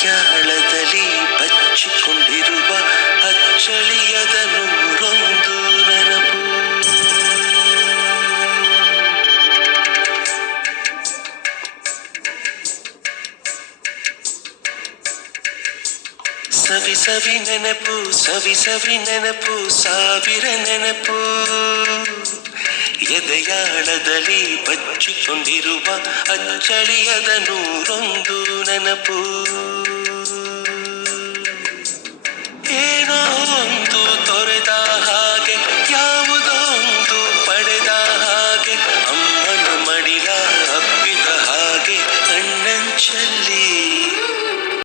ಎದೆಯಾಳದಲ್ಲಿ ಬಚ್ಚಿಕೊಂಡಿರುವ ಅಚ್ಚಳಿಯದ ನೂರೊಂದು ನೆನಪು. ಸವಿ ಸವಿ ನೆನಪು, ಸವಿ ಸವಿ ನೆನಪು, ಸಾವಿರ ನೆನಪು. ಎದೆಯಾಳದಲ್ಲಿ ಬಚ್ಚಿಕೊಂಡಿರುವ ಅಚ್ಚಳಿಯದ ನೂರೊಂದು ನೆನಪು.